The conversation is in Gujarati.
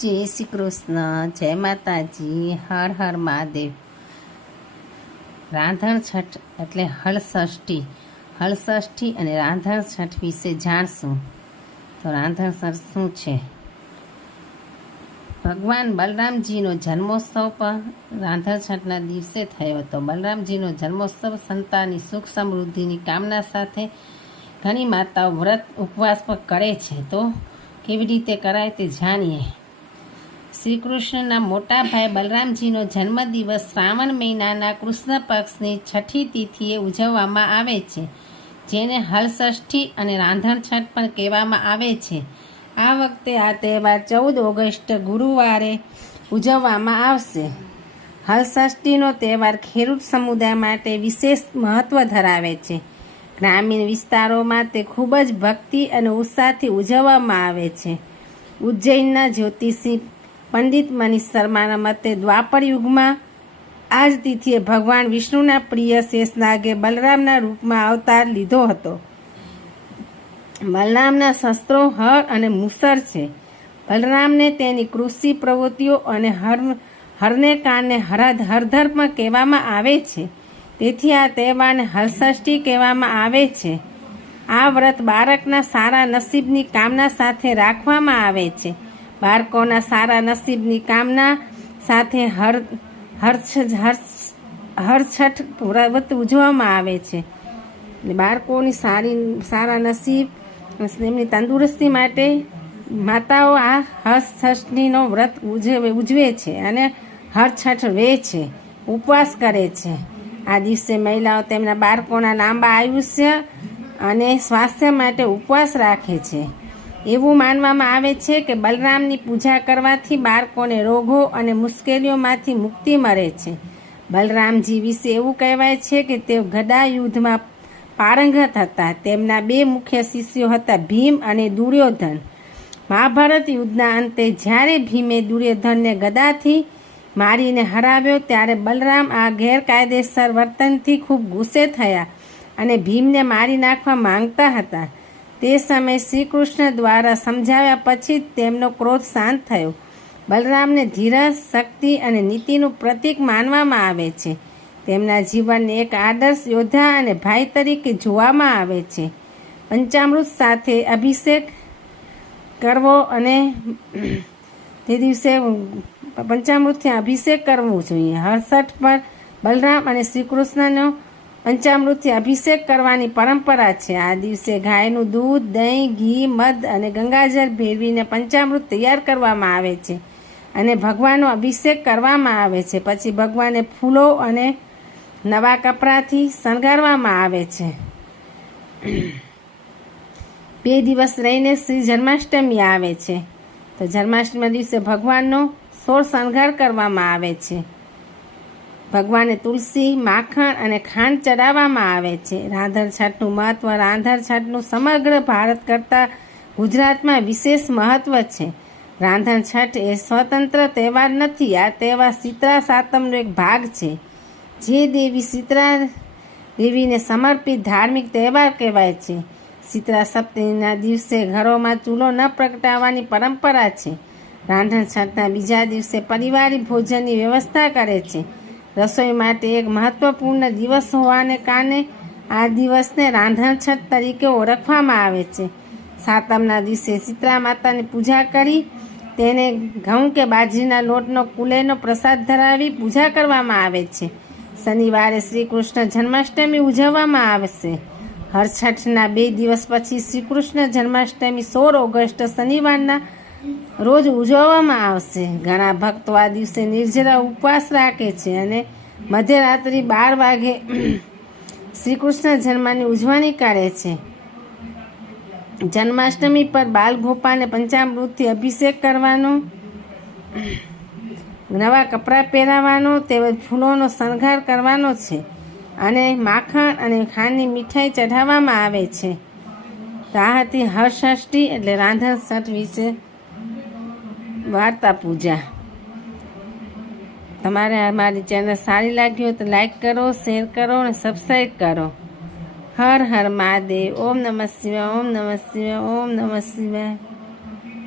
જય શ્રી કૃષ્ણ, જય માતાજી, હર હર મહાદેવ. રાંધણ છઠ એટલે હળષષ્ઠી અને રાંધણ છઠ વિશે જાણશું. તો રાંધણ છઠ શું છે? ભગવાન બલરામજીનો જન્મોત્સવ પણ રાંધણ છઠના દિવસે થયો હતો. બલરામજીનો જન્મોત્સવ સંતાનની સુખ સમૃદ્ધિની કામના સાથે ઘણી માતાઓ વ્રત ઉપવાસ પણ કરે છે. તો કેવી રીતે કરાય તે જાણીએ. શ્રી કૃષ્ણના મોટા ભાઈ બલરામજીનો જન્મદિવસ શ્રાવણ મહિનાના કૃષ્ણ પક્ષની છઠ્ઠી તિથિએ ઉજવવામાં આવે છે, જેને હળષષ્ઠી અને રાંધણ છઠ પણ કહેવામાં આવે છે. આ વખતે આ તહેવાર 14 ઓગસ્ટ ગુરુવારે ઉજવવામાં આવશે. હળષષ્ઠીનો તહેવાર ખેડૂત સમુદાય માટે વિશેષ મહત્વ ધરાવે છે. ગ્રામીણ વિસ્તારોમાં તે ખૂબ જ ભક્તિ અને ઉત્સાહથી ઉજવવામાં આવે છે. ઉજ્જૈનના જ્યોતિષી પંડિત મનીષ શર્માના મતે દ્વાપર યુગમાં આ જ તિથિએ ભગવાન વિષ્ણુના પ્રિય શેષનાગે બલરામના રૂપમાં અવતાર લીધો હતો. બલરામના શસ્ત્રો હળ અને મુસળ છે. બલરામને તેની કૃષિ પ્રવૃત્તિઓ અને હરને કારણે હરધર પણ કહેવામાં આવે છે. તેથી આ તહેવારને હળષષ્ઠી કહેવામાં આવે છે. આ વ્રત બાળકના સારા નસીબની કામના સાથે રાખવામાં આવે છે. બાળકોના સારા નસીબની કામના સાથે હળછઠ વ્રત ઉજવવામાં આવે છે. બાળકોની સારા નસીબ એમની તંદુરસ્તી માટે માતાઓ આ હળષષ્ઠીનો વ્રત ઉજવે છે અને હળછઠ વે છે, ઉપવાસ કરે છે. આ દિવસે મહિલાઓ તેમના બાળકોના લાંબા આયુષ્ય અને સ્વાસ્થ્ય માટે ઉપવાસ રાખે છે. એવું માનવામાં આવે છે કે બલરામની પૂજા કરવાથી બાળકોને રોગો અને મુશ્કેલીઓમાંથી મુક્તિ મળે છે. બલરામજી વિશે એવું કહેવાય છે કે તેઓ ગદા યુદ્ધમાં પારંગત હતા. તેમના 2 મુખ્ય શિષ્યો હતા, ભીમ અને દુર્યોધન. મહાભારત યુદ્ધના અંતે જ્યારે ભીમે દુર્યોધનને ગદાથી મારીને હરાવ્યો, ત્યારે બલરામ આ ગેરકાયદેસર વર્તનથી ખૂબ ગુસ્સે થયા અને ભીમને મારી નાખવા માંગતા હતા. તે સમયે શ્રી કૃષ્ણ દ્વારા સમજાવ્યા પછી તેમનો ક્રોધ શાંત થયો. બલરામને ધીરજ, શક્તિ અને નીતિનું પ્રતીક માનવામાં આવે છે. તેમના જીવનને એક આદર્શ યોદ્ધા અને ભાઈ તરીકે જોવામાં આવે છે. પંચામૃત સાથે અભિષેક કરવો અને તે દિવસે પંચામૃતથી અભિષેક કરવો જોઈએ. હળષઠ પર બલરામ અને શ્રી કૃષ્ણનો પંચામૃતથી અભિષેક કરવાની પરંપરા છે. આ દિવસે ગાયનું દૂધ, દહીં, ઘી, મધ અને ગંગાજળ ભેળવીને પંચામૃત તૈયાર કરવામાં આવે છે અને ભગવાનનો અભિષેક કરવામાં આવે છે. પછી ભગવાનને ફૂલો અને નવા કપડાથી શણગારવામાં આવે છે. 2 દિવસ રહીને શ્રી જન્માષ્ટમી આવે છે. તો જન્માષ્ટમી દિવસે ભગવાનનો સોળ શણગાર કરવામાં આવે છે. ભગવાનને તુલસી, માખણ અને ખાંડ ચડાવવામાં આવે છે. રાંધણ છઠનું મહત્વ. રાંધણ છઠનું સમગ્ર ભારત કરતાં ગુજરાતમાં વિશેષ મહત્વ છે. રાંધણ છઠ એ સ્વતંત્ર તહેવાર નથી. આ તહેવાર શીતળા સાતમનો એક ભાગ છે, જે દેવી શીતળા દેવીને સમર્પિત ધાર્મિક તહેવાર કહેવાય છે. શીતળા સપ્તમીના દિવસે ઘરોમાં ચૂલો ન પ્રગટાવવાની પરંપરા છે. રાંધણ છઠના બીજા દિવસે પરિવારી ભોજનની વ્યવસ્થા કરે છે. રસોઈ માટે એક મહત્વપૂર્ણ દિવસ હોવાને કારણે આ દિવસને રાંધણ છઠ તરીકે ઓળખવામાં આવે છે. સાતમના દિવસે શીતળા માતાની પૂજા કરી તેને ઘઉં કે બાજરીના લોટનો કુલેરનો પ્રસાદ ધરાવી પૂજા કરવામાં આવે છે. શનિવારે શ્રી કૃષ્ણ જન્માષ્ટમી ઉજવવામાં આવશે. હળછઠના 2 દિવસ પછી શ્રી કૃષ્ણ જન્માષ્ટમી 16 ઓગસ્ટ શનિવારના રોજ ઉજવવામાં આવશે. ઘણા ભક્તો આ દિવસે નિર્જરા ઉપવાસ રાખે છે અને મધ્યરાત્રિ 12 વાગે શ્રી કૃષ્ણ જન્મની ઉજવણી કરે છે. જન્માષ્ટમી પર બાલગોપાલને પંચામૃતથી અભિષેક કરવાનો, નવા કપડાં પહેરાવવાનો, તેમજ ફૂલોનો શણગાર કરવાનો છે અને માખણ અને ખાંડની મીઠાઈ ચઢાવવામાં આવે છે. તો આ હતી હળષષ્ઠી એટલે રાંધણ છઠ વિશે વાર્તા પૂજા. તમારે અમારી ચેનલ સારી લાગી હોય તો લાઈક કરો, શેર કરો અને સબસ્ક્રાઈબ કરો. હર હર મહાદેવ. ઓમ નમઃ શિવાય, ઓમ નમઃ શિવાય, ઓમ નમઃ શિવાય.